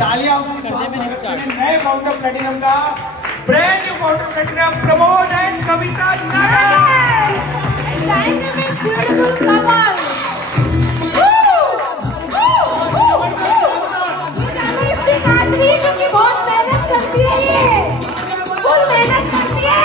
तालियां नए founder platinum का, brand new founder platinum Pramod and Kavita बहुत मेहनत करती है, ये बहुत मेहनत करती है।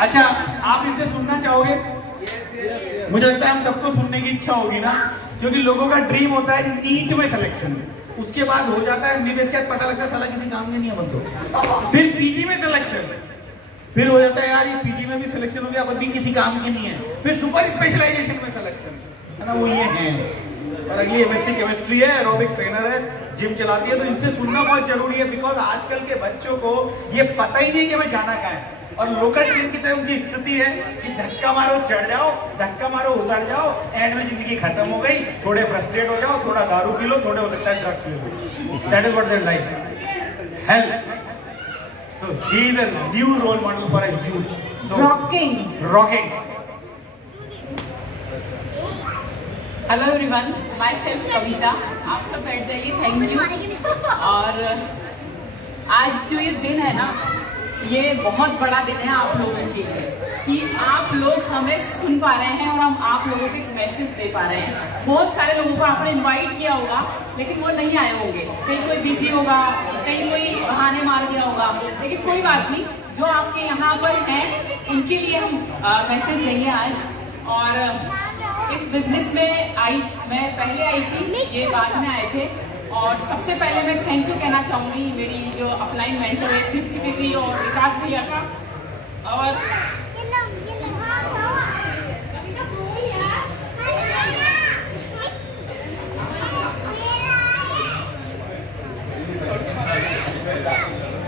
अच्छा, आप इनसे सुनना चाहोगे? मुझे लगता है हम सबको सुनने की इच्छा होगी ना, क्योंकि लोगों का ड्रीम होता है नीट में सिलेक्शन, उसके बाद हो जाता है एमबीबीएस के बाद पता लगता है साला किसी काम के नहीं है बन तो, फिर पीजी में सिलेक्शन, फिर हो जाता है यार ये पीजी में भी सिलेक्शन हो गया अब भी किसी काम के नहीं है, फिर सुपर स्पेशलाइजेशन में सिलेक्शन है ना, वो ये है। और अगली एमएससी केमिस्ट्री है, एरोबिक ट्रेनर है, जिम चलाती है, तो इनसे सुनना बहुत जरूरी है, बिकॉज आजकल के बच्चों को ये पता ही नहीं कि हमें जाना कहाँ है। और लोकल ट्रेन की तरह उनकी स्थिति है कि धक्का मारो चढ़ जाओ, धक्का मारो उतर जाओ, एंड में जिंदगी खत्म हो गई, थोड़े फ्रस्ट्रेट हो जाओ, थोड़ा दारू पी लो, थोड़े हो सकता है ड्रग्स ले लो, that is what their life hell. So he is a new role model for a youth, so rocking. Hello everyone, myself Kavita. आप सब बैठ जाइए, थैंक यू। और आज जो ये दिन है ना, ये बहुत बड़ा दिन है आप लोगों के लिए कि आप लोग हमें सुन पा रहे हैं और हम आप लोगों को एक मैसेज दे पा रहे हैं। बहुत सारे लोगों को आपने इनवाइट किया होगा लेकिन वो नहीं आए होंगे, कहीं कोई बिजी होगा, कहीं कोई बहाने मार गया होगा, लेकिन कोई बात नहीं, जो आपके यहाँ पर हैं उनके लिए हम मैसेज देंगे आज। और इस बिजनेस में मैं पहले आई थी, ये बाद में आए थे, और सबसे पहले मैं थैंक यू कहना चाहूंगी मेरी जो अपलाइन मेंटर है तृप्ति दीदी और विकास भैया का। और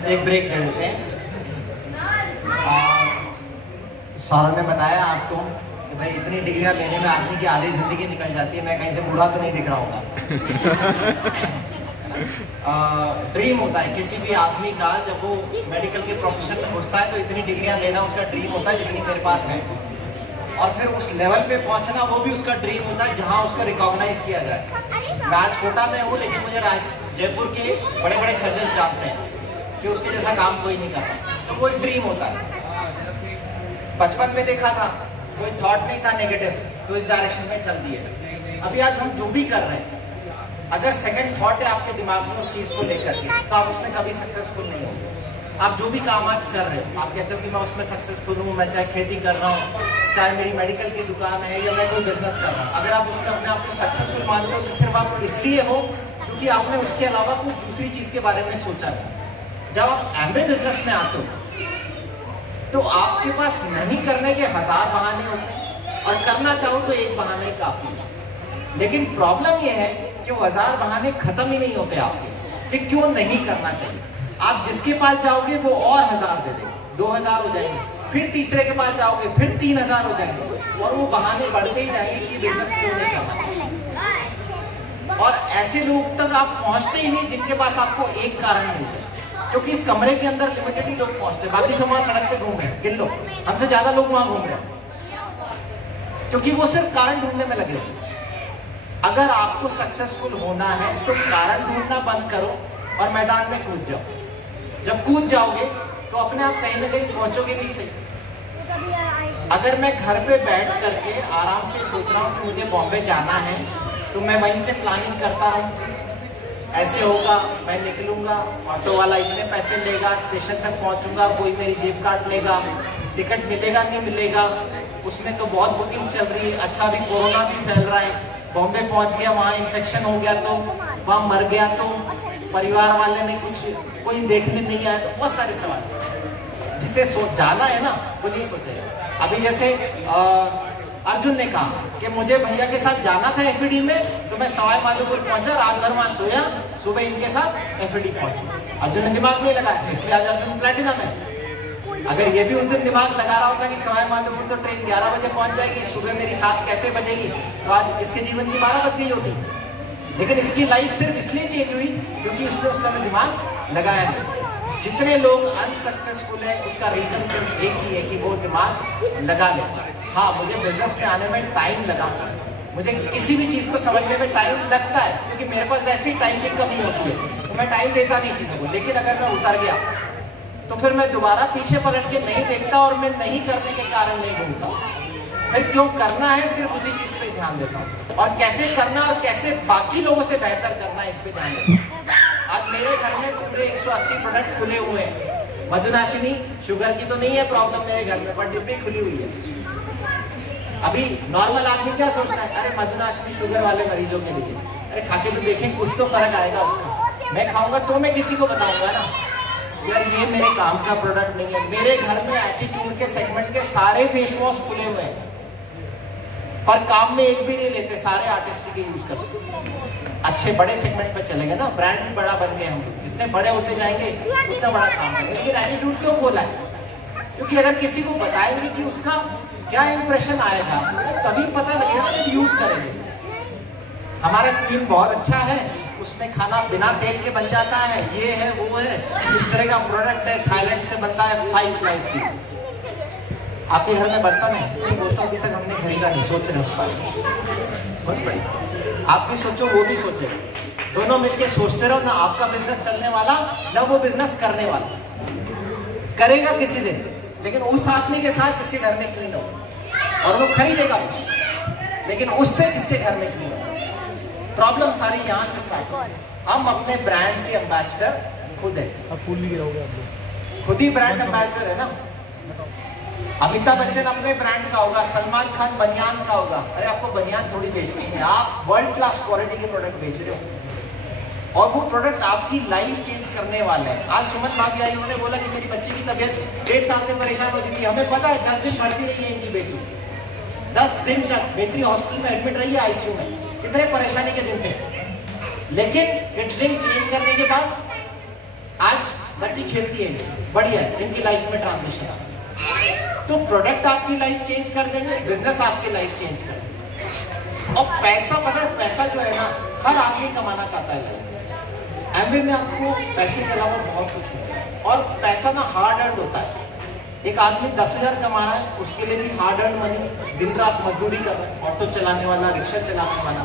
एक ब्रेक दे देते हैं। सौरभ ने बताया आपको कि भाई इतनी डिग्रियां लेने में आदमी की आधी जिंदगी निकल जाती है, मैं कहीं से बूढ़ा तो नहीं दिख रहा हूँ। ड्रीम होता है किसी भी आदमी का, जब वो मेडिकल के प्रोफेशन में घुसता है तो इतनी डिग्रियां लेना उसका ड्रीम होता है जितनी मेरे पास है, और फिर उस लेवल पे पहुंचना वो भी उसका ड्रीम होता है जहां उसका रिकॉग्नाइज किया जाए। मैं आज कोटा में हूँ लेकिन मुझे जयपुर के बड़े बड़े सर्जन जानते हैं कि उसके जैसा काम कोई नहीं करता, तो वो एक ड्रीम होता है। बचपन में देखा था, कोई थॉट नहीं था नेगेटिव, तो इस डायरेक्शन में चल दिए। अभी आज हम जो भी कर रहे हैं, अगर सेकंड थॉट है आपके दिमाग में उस चीज को लेकर के, तो आप उसमें कभी सक्सेसफुल नहीं होंगे। आप जो भी काम आज कर रहे हो, आप कहते हो कि मैं उसमें सक्सेसफुल हूँ, मैं चाहे खेती कर रहा हूँ, चाहे मेरी मेडिकल की दुकान है, या मैं कोई बिजनेस कर रहा हूँ, अगर आप उसमें अपने आप को सक्सेसफुल मानते हो तो सिर्फ आप इसलिए हो क्योंकि आपने उसके अलावा कुछ दूसरी चीज के बारे में सोचा नहीं। जब आप एमबीए बिजनेस में आते हो तो आपके पास नहीं करने के 1000 बहाने होते हैं, और करना चाहो तो एक बहाना ही काफी है। लेकिन प्रॉब्लम यह है कि वो 1000 बहाने खत्म ही नहीं होते आपके कि क्यों नहीं करना चाहिए। आप जिसके पास जाओगे वो और 1000 दे देंगे, 2000 हो जाएंगे, फिर तीसरे के पास जाओगे, फिर 3000 हो जाएंगे, और वो बहाने बढ़ते ही जाएंगे कि बिजनेस क्यों नहीं करना। और ऐसे लोग तक आप पहुंचते ही नहीं जिनके पास आपको एक कारण मिलता है, क्योंकि इस कमरे के अंदर लिमिटेड ही लोग पहुंचते हैं, बाकी सब वहां सड़क पे घूम रहे हैं, गिन लो, हमसे ज्यादा लोग वहां घूम रहे हैं, क्योंकि वो सिर्फ कारण ढूंढने में लगे हैं। अगर आपको सक्सेसफुल होना है तो कारण ढूंढना बंद करो और मैदान में कूद जाओ। जब कूद जाओगे तो अपने आप कहीं ना कहीं पहुंचोगे भी सही। अगर मैं घर पे बैठ करके आराम से सोच रहा हूँ कि मुझे बॉम्बे जाना है, तो मैं वहीं से प्लानिंग करता रहूँ, ऐसे होगा, मैं निकलूंगा, ऑटो वाला इतने पैसे लेगा, स्टेशन तक पहुंचूंगा, कोई मेरी जेब काट लेगा, टिकट मिलेगा नहीं मिलेगा, उसमें तो बहुत बुकिंग चल रही है, अच्छा अभी कोरोना भी फैल रहा है, बॉम्बे पहुंच गया, वहाँ इन्फेक्शन हो गया तो, वहाँ मर गया तो, परिवार वाले ने कुछ, कोई देखने नहीं आया, तो बहुत सारे सवाल। जिसे जाना है ना वो नहीं सोचेगा। अभी जैसे अर्जुन ने कहा कि मुझे भैया के साथ जाना था एफडी में, तो मैं सवाई माधोपुर पहुंचा, रात भर वहां सोया, सुबह इनके साथ एफडी पहुंची। अर्जुन ने दिमाग नहीं लगाया, इसलिए आज अर्जुन प्लैटिनम है। अगर ये भी उस दिन दिमाग लगा रहा होता कि सवाई माधोपुर तो ट्रेन 11 बजे पहुंच जाएगी, सुबह मेरी 7 कैसे बजेगी, तो आज इसके जीवन की 12 बज गई होती। लेकिन इसकी लाइफ सिर्फ इसलिए चेंज हुई क्योंकि उसने उस समय दिमाग लगाया नहीं। जितने लोग अनसक्सेसफुल हैं उसका रीजन सिर्फ एक ही है कि वो दिमाग लगा ले। हाँ, मुझे बिजनेस में आने में टाइम लगा, मुझे किसी भी चीज को समझने में टाइम लगता है, क्योंकि मेरे पास वैसे ही टाइम की कमी होती है, तो मैं टाइम देता नहीं चीजों को। लेकिन अगर मैं उतर गया तो फिर मैं दोबारा पीछे पलट के नहीं देखता और मैं नहीं करने के कारण नहीं ढूंढता, फिर क्यों करना है सिर्फ उसी चीज पे ध्यान देता हूँ, और कैसे करना और कैसे बाकी लोगों से बेहतर करना है इस पे ध्यान देता हूँ। आज मेरे घर में पूरे 180 प्रोडक्ट खुले हुए हैं। मधुनाशिनी शुगर की तो नहीं है प्रॉब्लम मेरे घर में, पर डिब्बी खुली हुई है। अभी नॉर्मल आदमी क्या सोचता है, अरे मधुनाशिनी शुगर वाले मरीजों के लिए, अरे खाके तो देखें कुछ तो फर्क आएगा उसका। मैं खाऊंगा तो मैं किसी को बताऊंगा ना, यार ये मेरे काम का प्रोडक्ट नहीं है। मेरे घर में एटीट्यूड के सेगमेंट के सारे फेस वॉश खुले हुए हैं, पर काम में एक भी नहीं लेते, सारे आर्टिस्ट के यूज करते। अच्छे बड़े सेगमेंट पे चलेंगे ना, ब्रांड भी बड़ा बन गए हम, जितने बड़े होते जाएंगे उतना बड़ा काम करेंगे। लेकिन एटीट्यूड क्यों खोला है? क्योंकि अगर किसी को बताएंगे कि उसका क्या इंप्रेशन आएगा, तो तभी पता लगेगा जब यूज करेंगे। हमारा क्लीन बहुत अच्छा है, उसमें खाना बिना तेल के बन जाता है, ये है वो है, इस तरह का प्रोडक्ट है, थाईलैंड से बनता है, 5 प्लास्टिक। आपके घर में बर्तन है? नहीं, वो तो अभी तक हमने खरीदा नहीं, सोच रहे उस पर। बहुत बढ़िया, आप भी सोचो वो भी सोचे, दोनों मिलके सोचते रहो ना। आपका बिजनेस चलने वाला ना वो बिजनेस करने वाला, करेगा किसी दिन, लेकिन उस आदमी के साथ जिसके घर में क्लीन हो, और वो खरीदेगा लेकिन उससे जिसके घर में क्लीन हो। प्रॉब्लम सारी यहाँ से स्टार्ट हो। हम अपने ब्रांड के एम्बेसडर खुद है, खुद ही ब्रांड एम्बेसडर है ना। अमिताभ बच्चन अपने ब्रांड का होगा, सलमान खान बनियान का होगा। अरे आपको बनियान थोड़ी बेचनी है, आप वर्ल्ड क्लास क्वालिटी के प्रोडक्ट बेच रहे हो, और वो प्रोडक्ट आपकी लाइफ चेंज करने वाले हैं। आज सुमन भाभी आई, उन्होंने बोला कि मेरी बच्ची की तबीयत 1.5 साल से परेशान होती थी, हमें पता है 10 दिन भर्ती रही है इनकी बेटी, 10 दिन तक बेहतरी हॉस्पिटल में एडमिट रही है आईसीयू में। कितने परेशानी के दिन थे, लेकिन ड्रिंक चेंज करने के बाद आज बच्ची खेलती है, बढ़िया है, इनकी लाइफ में ट्रांजिशन आ। तो प्रोडक्ट आपकी लाइफ चेंज कर देंगे, बिजनेस आपकी लाइफ चेंज कर देंगे। और पैसा, पता है पैसा जो है ना, हर आदमी कमाना चाहता है लाइफ। एमवे में आपको पैसे के अलावा बहुत कुछ मिलेगा, और पैसा ना हार्ड अर्न होता है। एक आदमी 10,000 कमा रहा है, उसके लिए भी हार्ड अर्न मनी, दिन रात मजदूरी कर रहा है, ऑटो चलाने वाला, रिक्शा चलाने वाला,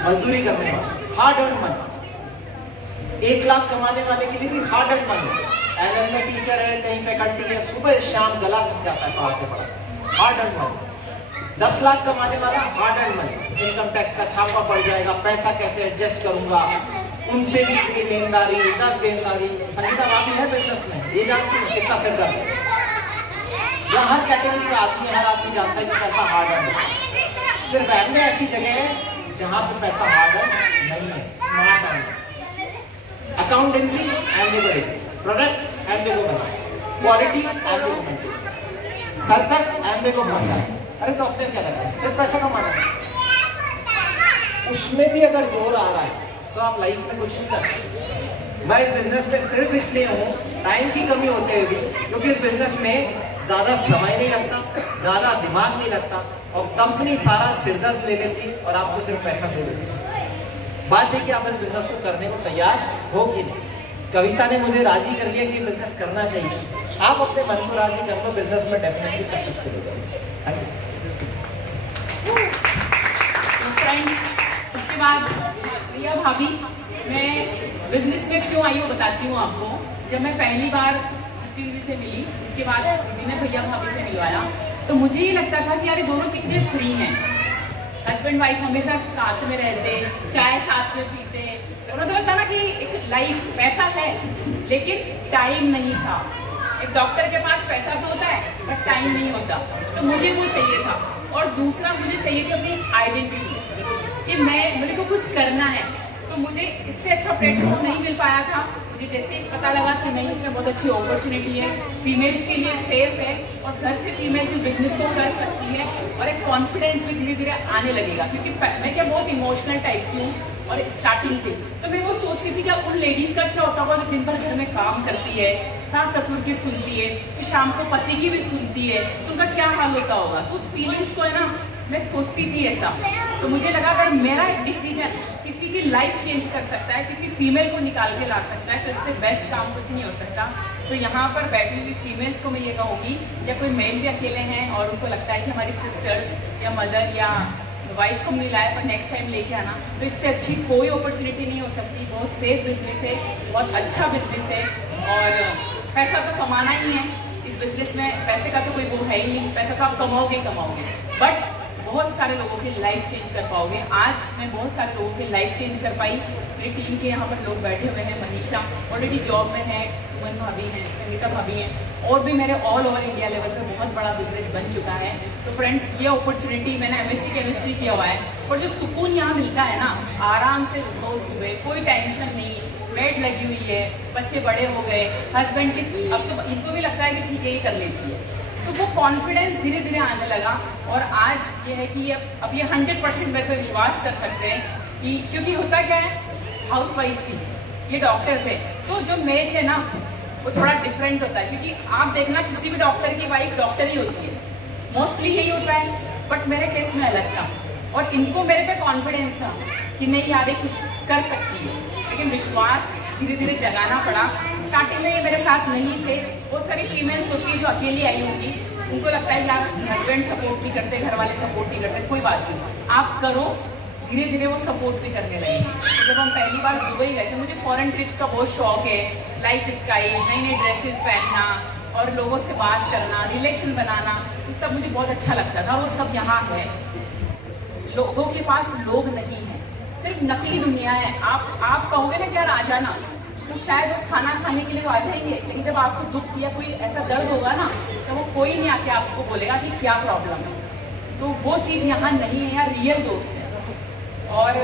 मजदूरी करने वाला, हार्ड अर्न मनी। 1 लाख कमाने वाले के लिए भी हार्ड अर्न मनी। एलएन में टीचर है, कहीं फैकल्टी है, सुबह शाम गला थक जाता है पढ़ाते पढ़ाते, हार्ड अर्न मनी। 10 लाख कमाने वाला hard earn money, income tax का छापा पड़ जाएगा, पैसा कैसे एडजस्ट करूंगा, उनसे भी इतनी लेनदारी, 10 देनदारी। संगीता भाभी है बिजनेस में, ये जानती है कितना सिरदर्द है। यहाँ हर कैटेगरी का आदमी, हर आदमी जानता है कि पैसा हार्ड अर्न है। सिर्फ एमवे ऐसी जगह है जहाँ पे पैसा हार्ड अर्न नहीं है, स्मार्ट अर्न। अकाउंटेंसी एमवे को देखो, प्रोडक्ट एमवे को बना, क्वालिटी एमवे को मेंटेन, घर तक एमवे को पहुंचा। अरे तो अपने क्या लगा, सिर्फ पैसा कमाना है। उसमें भी अगर जोर आ रहा है तो आप लाइफ में कुछ नहीं कर सकते। मैं इस बिजनेस में सिर्फ इसलिए हूँ, टाइम की कमी होते हुए भी, क्योंकि इस बिजनेस में ज्यादा समय नहीं लगता, ज्यादा दिमाग नहीं लगता, और कंपनी सारा सिरदर्द ले लेती है और आपको सिर्फ पैसा दे देती है। बात है कि आप इस बिजनेस को करने को तैयार हो कि नहीं। कविता ने मुझे राजी कर लिया कि बिजनेस करना चाहिए। आप अपने मन को राजी कर लो, बिजनेस में डेफिनेटली सक्सेसफुल हो जाएंगे। तो फ्रेंड्स, उसके बाद भैया भाभी, मैं बिजनेस में क्यों आई हूँ बताती हूँ आपको। जब मैं पहली बार दीदी से मिली, उसके बाद दीदी ने भैया भाभी से मिलवाया, तो मुझे ये लगता था कि यार ये दोनों कितने फ्री हैं। हस्बैंड वाइफ हमेशा साथ में रहते, चाय साथ में पीते, और मुझे लगता ना कि एक लाइफ, पैसा है लेकिन टाइम नहीं था। एक डॉक्टर के पास पैसा तो होता है पर टाइम नहीं होता, तो मुझे वो चाहिए था। और दूसरा मुझे चाहिए थी अपनी आइडेंटिटी, कि मेरे को कुछ करना है। तो मुझे इससे अच्छा प्लेटफॉर्म नहीं मिल पाया था। मुझे जैसे ही पता लगा कि नहीं, इसमें बहुत अच्छी अपॉर्चुनिटी है, फीमेल्स के लिए सेफ है, और घर से फीमेल्स इस बिजनेस को कर सकती है, और एक कॉन्फिडेंस भी धीरे धीरे आने लगेगा। क्योंकि मैं क्या बहुत इमोशनल टाइप की हूँ, और स्टार्टिंग से तो मैं वो सोचती थी कि उन लेडीज का क्या होता होगा जो दिन भर घर में काम करती है, सास ससुर की सुनती है, फिर शाम को पति की भी सुनती है, तो उनका क्या हाल होता होगा। तो उस फीलिंग्स को है ना, मैं सोचती थी ऐसा। तो मुझे लगा अगर मेरा एक डिसीजन किसी की लाइफ चेंज कर सकता है, किसी फीमेल को निकाल के ला सकता है, तो इससे बेस्ट काम कुछ नहीं हो सकता। तो यहाँ पर बैठी हुई फीमेल्स को मैं ये कहूँगी, या कोई मेल भी अकेले हैं और उनको लगता है कि हमारी सिस्टर्स या मदर या वाइफ को मिला है पर नेक्स्ट टाइम लेके आना, तो इससे अच्छी कोई अपॉर्चुनिटी नहीं हो सकती। बहुत सेफ बिजनेस है, बहुत अच्छा बिजनेस है, और पैसा तो कमाना ही है इस बिजनेस में। पैसे का तो कोई वो है ही नहीं, पैसा तो आप कमाओगे, बट बहुत सारे लोगों की लाइफ चेंज कर पाओगे। आज मैं बहुत सारे लोगों की लाइफ चेंज कर पाई। मेरी टीम के यहाँ पर लोग बैठे हुए हैं, मनीषा ऑलरेडी जॉब में है, सुमन भाभी हैं, संगीता भाभी हैं, और भी मेरे ऑल ओवर इंडिया लेवल पे बहुत बड़ा बिजनेस बन चुका है। तो फ्रेंड्स, ये अपॉर्चुनिटी, मैंने MSc केमिस्ट्री किया हुआ है, और जो सुकून यहाँ मिलता है ना, आराम से उठो सुबह, कोई टेंशन नहीं, बेड लगी हुई है, बच्चे बड़े हो गए, हस्बैंड की अब तो इनको भी लगता है कि ठीक है ये कर लेती है, तो वो कॉन्फिडेंस धीरे धीरे आने लगा। और आज ये है कि अब ये 100% मेरे पे विश्वास कर सकते हैं कि, क्योंकि होता क्या है, हाउस वाइफ थी, ये डॉक्टर थे, तो जो मैच है ना वो थोड़ा डिफरेंट होता है। क्योंकि आप देखना, किसी भी डॉक्टर की वाइफ डॉक्टर ही होती है, मोस्टली यही होता है, बट मेरे केस में अलग था। और इनको मेरे पे कॉन्फिडेंस था कि नहीं यार ये कुछ कर सकती है, लेकिन विश्वास धीरे धीरे जगाना पड़ा। स्टार्टिंग में ये मेरे साथ नहीं थे। बहुत सारी फीमेल्स होती है जो अकेली आई होंगी, उनको लगता है यार हस्बैंड सपोर्ट नहीं करते, घर वाले सपोर्ट नहीं करते, कोई बात नहीं, आप करो, धीरे धीरे वो सपोर्ट भी करने लगे। तो जब हम पहली बार दुबई गए थे, मुझे फॉरेन ट्रिप्स का बहुत शौक है, लाइफ स्टाइल, नई नई ड्रेसेस पहनना और लोगों से बात करना, रिलेशन बनाना, ये सब मुझे बहुत अच्छा लगता था। वो सब यहाँ है, लोगों के पास लोग नहीं है, सिर्फ नकली दुनिया है। आप कहोगे ना कि यार आ जाना, तो शायद वो खाना खाने के लिए आ जाएंगे, लेकिन जब आपको दुख या कोई ऐसा दर्द होगा ना, तो वो कोई नहीं आके आपको बोलेगा कि क्या प्रॉब्लम है। तो वो चीज़ यहाँ नहीं है, यहाँ रियल दोस्त है। और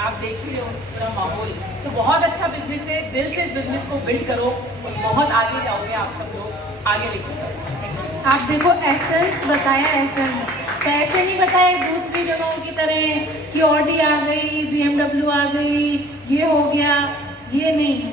आप देख ही रहे हो पूरा माहौल, तो बहुत अच्छा बिजनेस है। दिल से इस बिजनेस को बिल्ड करो, बहुत आगे जाओगे, आप सब लोग आगे लेके जाओगे। आप देखो, एसेंस बताया, एसेंस पैसे नहीं बताए दूसरी जगहों की तरह कि ऑडी आ गई, BMW आ गई, ये हो गया, ये नहीं।